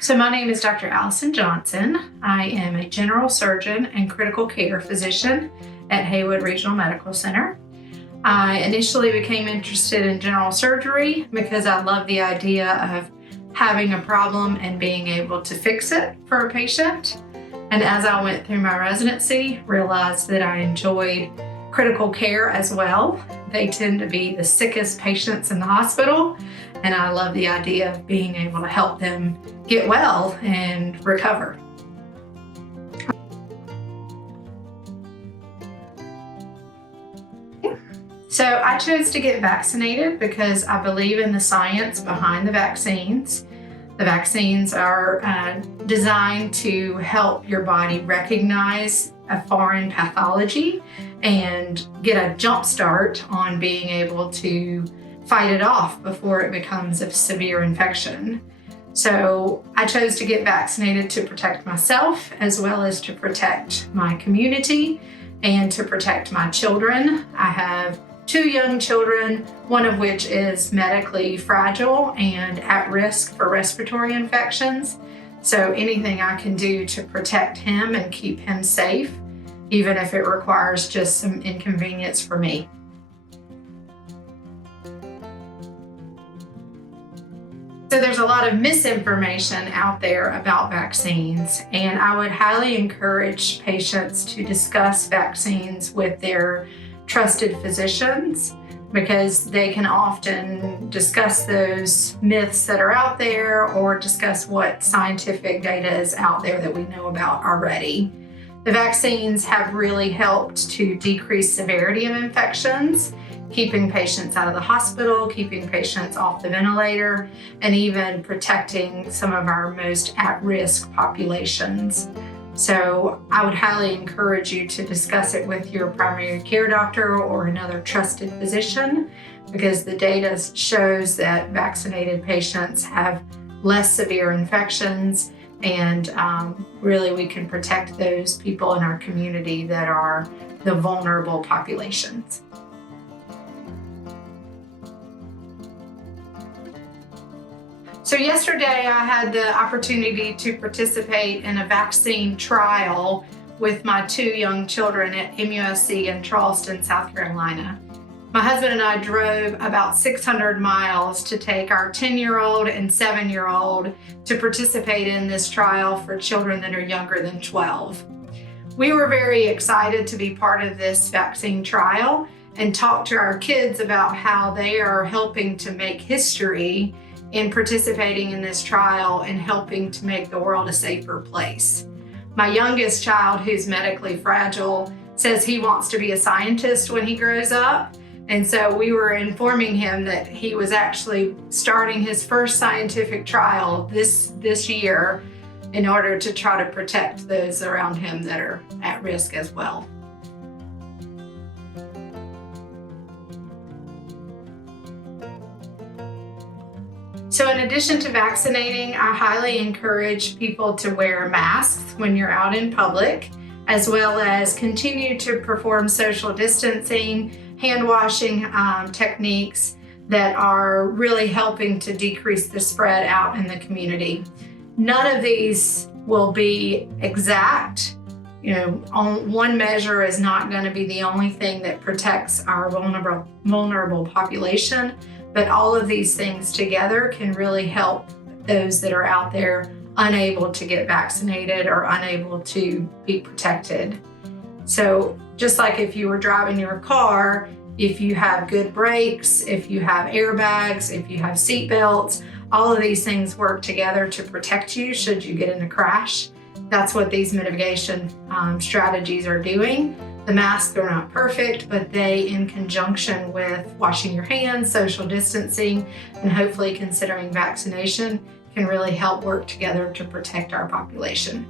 So my name is Dr. Allison Johnson. I am a general surgeon and critical care physician at Haywood Regional Medical Center. I initially became interested in general surgery because I love the idea of having a problem and being able to fix it for a patient. And as I went through my residency, realized that I enjoyed critical care as well. They tend to be the sickest patients in the hospital, and I love the idea of being able to help them get well and recover. So I chose to get vaccinated because I believe in the science behind the vaccines. The vaccines are designed to help your body recognize a foreign pathology and get a jump start on being able to fight it off before it becomes a severe infection. So I chose to get vaccinated to protect myself as well as to protect my community and to protect my children. I have 2 young children, one of which is medically fragile and at risk for respiratory infections. So anything I can do to protect him and keep him safe, even if it requires just some inconvenience for me. So there's a lot of misinformation out there about vaccines, and I would highly encourage patients to discuss vaccines with their trusted physicians because they can often discuss those myths that are out there or discuss what scientific data is out there that we know about already. The vaccines have really helped to decrease severity of infections, keeping patients out of the hospital, keeping patients off the ventilator, and even protecting some of our most at-risk populations. So I would highly encourage you to discuss it with your primary care doctor or another trusted physician because the data shows that vaccinated patients have less severe infections, and really we can protect those people in our community that are the vulnerable populations. So yesterday I had the opportunity to participate in a vaccine trial with my 2 young children at MUSC in Charleston, South Carolina. My husband and I drove about 600 miles to take our 10-year-old and 7-year-old to participate in this trial for children that are younger than 12. We were very excited to be part of this vaccine trial and talk to our kids about how they are helping to make history in participating in this trial and helping to make the world a safer place. My youngest child, who's medically fragile, says he wants to be a scientist when he grows up. And so we were informing him that he was actually starting his first scientific trial this year in order to try to protect those around him that are at risk as well. So in addition to vaccinating, I highly encourage people to wear masks when you're out in public, as well as continue to perform social distancing, hand washing techniques that are really helping to decrease the spread out in the community. None of these will be exact. One measure is not going to be the only thing that protects our vulnerable population. But all of these things together can really help those that are out there unable to get vaccinated or unable to be protected. So just like if you were driving your car, if you have good brakes, if you have airbags, if you have seat belts, all of these things work together to protect you should you get in a crash. That's what these mitigation strategies are doing. The masks are not perfect, but they, in conjunction with washing your hands, social distancing, and hopefully considering vaccination, can really help work together to protect our population.